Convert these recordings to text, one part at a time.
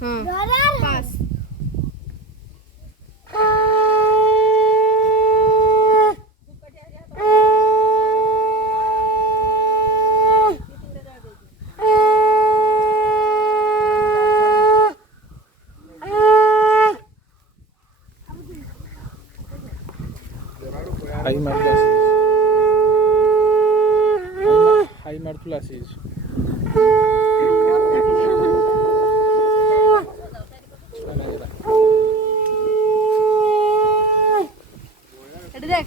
পাঁচ হাই মারতুল আসিস দেখ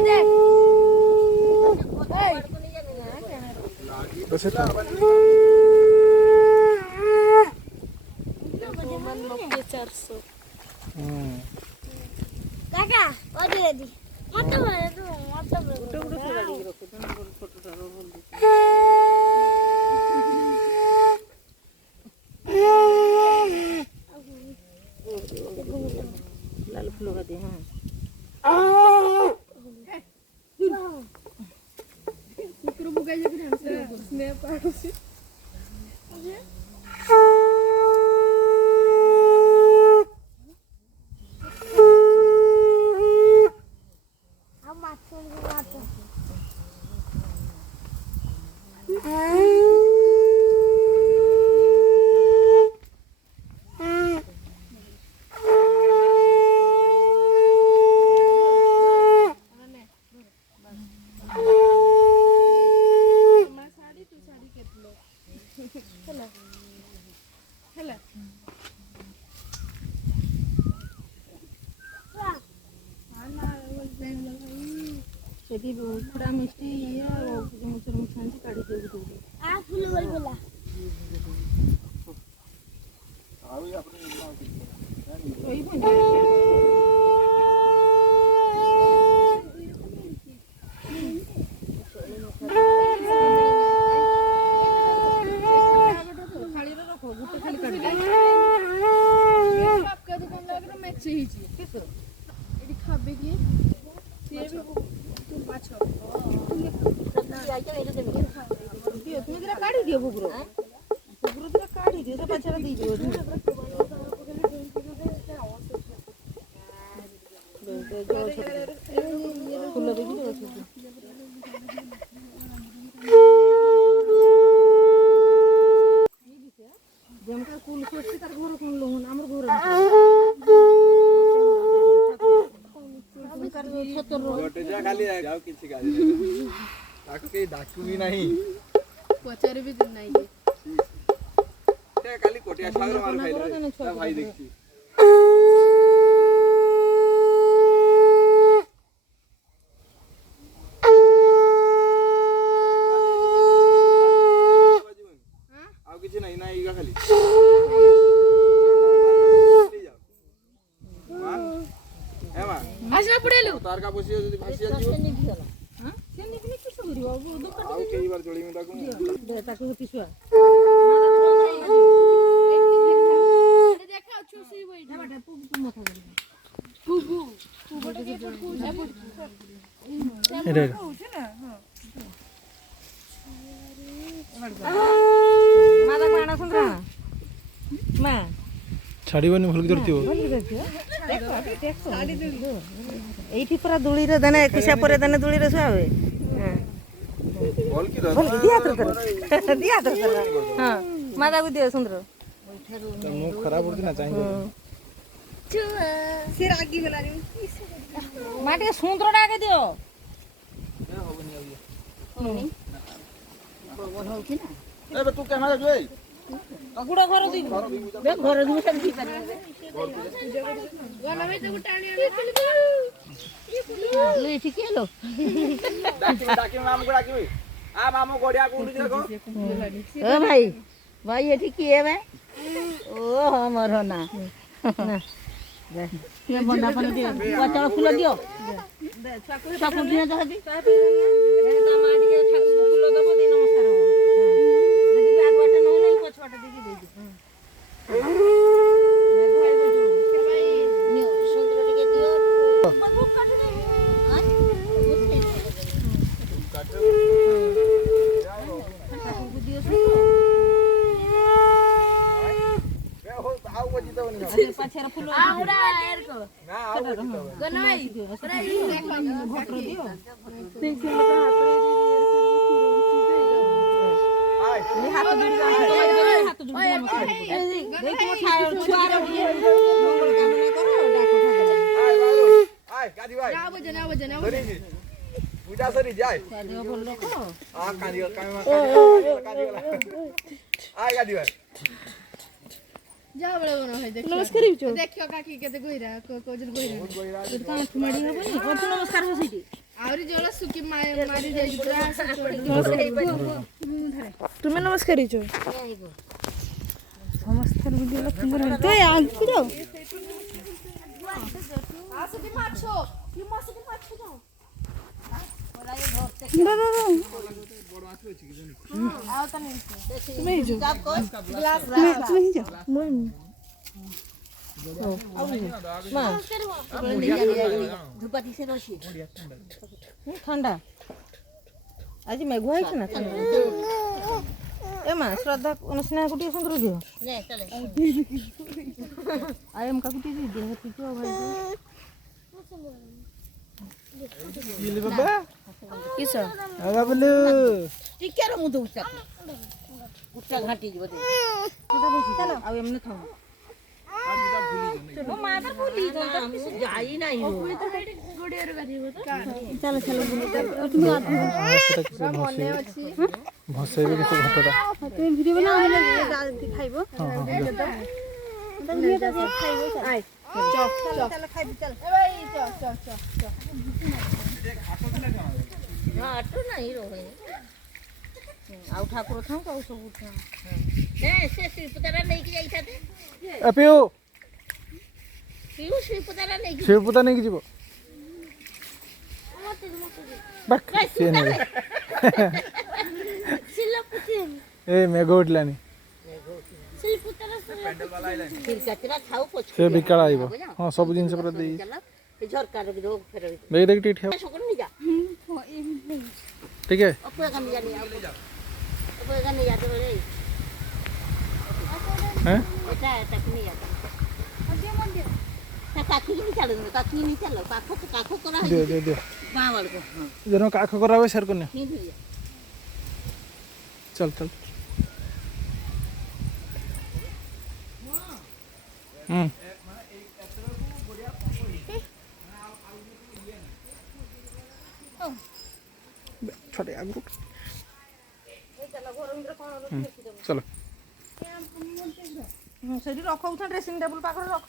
দেখ কাকা ওদি মত लाल फूलों का दे हाँ कुकरू बुगाई जब हमसे स्नेह पाड़ोसी हम माथुन बुगाते ସେଠି ପୁରା ମିଷ୍ଟି ଇଏ ମୁଚର ମୁଛାନ୍ତି କାଢି ଦେଇକି ଦଉଛନ୍ତି आ फूल बोल बोला तुम्ही जरा काढी दियो बुगरो बुगरो जरा काढी दियो पाछरा दी दियो फूल देखी दो जमका कुल सोचते तार घर कोन लोन हमर घर ଗୋଟେ ଯା ଖାଲି ଆଉ କିଛି ଗାଳି ତାକୁ କେହି ଡାକୁ ବି ନାହିଁ ପଚାରେ ବି ନାହିଁ ସେ ଖାଲି କୋଟିଆ ସାଗର ମାରୁ ଖାଇଲେ ତା ଭାଇ ଦେଖିଛି ଆଉ କିଛି ନାହିଁ ନା ଏଇଗା ଖାଲି আসনা পড়েলু तार का बसियो जदी भासिया जीव हां से निकली किस करियो अब दुकान आउ कई बार जोड़ी में ताकू दे ताकू पिसुआ देखा छु सुई बई बाटा पुगु मथा करी पुगु पुगुटा के पुगु रे होछ ना हां मादा काना सुंदरा मा छाड़ीबनी भल करतियो এইটি পুরা দুলিরে দেনে একুশা পরে দেনে দুলিরে শুয়াবে হ্যাঁ বল কি দিয়া তো হ্যাঁ মাদা কো দিও সুন্দর मुंह खराब होती ना चाहिए से रागी वाला মাটি সুন্দরটা আগে দিও ए बे तू कैमरा जोई গুড়া ঘর দিই দেখ ঘর দিই সব ঠিক আছে গলা মে তো টানি লে ঠিক এলো डाकी मामू को डाकी आ मामू गोड़िया को उड़ी देखो ओ भाई भाई ये ठीक है बे ओ हमर हो ना ये बंदा पानी दियो पचाड़ फूल दियो दे चाकू दियो जदी ता माटी के फूल दबो दे नमस्कार हो जदी आग बाटे न होले पछवाटा देकी दे दे भाई बजो के भाई नियो सुंदर टिके दियो बंदूक काट दे हां काट चाकू दियो দেবনি পাছের ফুল আমরা এরকো না ଆଉ କିଛି ଦେବନି। গনই পুরা এই দেখো ভোটর দিও দেখি মতো হাতে আয় এই হাত দুড়ি হাত দুড়ি নমস্কার এই তোমার ছুয়ার মঙ্গল কামনা করো ডাকো ঠাকুর আয় বাবু আয় কাজি ভাই না বজে না বজে না সরি পূজা সরি যায় কাদিও বল লোক কাজি কামে কাজি আয় কাজি ভাই যাও বড় বড় হয় দেখো নমস্কার ইচো ଦେଖିଅ କାକି କେତେ ଗଇରା କୋଜର ଗଇରା কাঁঠ মাড়ি হবনি অর্থ নমস্কার হো সেইটি ଆହୁରି ଜଳ ଶୁକି ମାରି ଯାଇଛି ପୁରା তুমি নমস্কার ইচো ସମସ୍ତେ ଭିଡ଼ିଓ ଲକ୍ଷ୍ମୀ ତ ଆଗକୁ ଯାଉ ଆସଟି ମାଛ କି ମାଛଟି ମାଛ ଯାଉ ଆଉ ତନେ তুমি ইচো ଗ୍ଲାସ তুমি যাও মই মা ধুপাতি সে রসি ঠান্ডা আজ মেঘ হয়েছে না এ মা শ্রদ্ধা স্নেহা কুটিয়ে সুন্দর দিও আর এম কাকুটি দিও কিছু ভাই ইলি বাবা কিস আগা বলু টিকে র মুদ উচ্চা উচ্চা ঘাটি দিব দে কোথা বসি চলো আর এমনি থাও ও মা তো ভুলি আমি যাই নাই ଗୋଡିଆରେ ଗାଧେଇବ ତ ଚାଲ ଚାଲ ବୁଲି তুমি ମନେ ଅଛି ଭସେଇବେ କିଛି ଘଟଟା তুমি ভিডিও বনা আমি খাইব তুমি এটা খাইব আই চল চল খাইবি চল এ ভাই চল হ্যাঁ আটো নাই রহে আউ ঠাকুর থাও তো সব উঠা হ্যাঁ সে শ্রীপুতারা নেকি যাইতাতে এ পিউ পিউ শ্রীপুতারা নেকি শিবপুতা নেকি ଯିବ ବାକ୍ ସିଏ ନେବେ শিলপুতি ଏ ମେଘ ଉଠିଲାନି শ্রীপুতারা তিরকাতিরা খাও পছ ସେ ବିକାଳ ଆଇବ ହଁ ସବୁ ଜିନିଷ ପୁରା ଦେଇ ଏ ଝରକା ରଖି ଦो ଫେର ଦେଖି ଦେଖି ଟିକେ ଠିଆ সকল নি যা ঠিক আছে অপয়া কানি জানি অপয়া কানি যা তো রে হ্যাঁ এটা তাকনি যা তা কাকি নি চালো কাকি নি চালো কাকু করা দিও দিও দিও গাঁ वाले को हां যেন কাখ କରାবে সের কোনে নি দিয়া চল চল হুম छोटे आगु चलो সেটি রখ উঠা ড্রেসিং টেবিল পাখরে রখ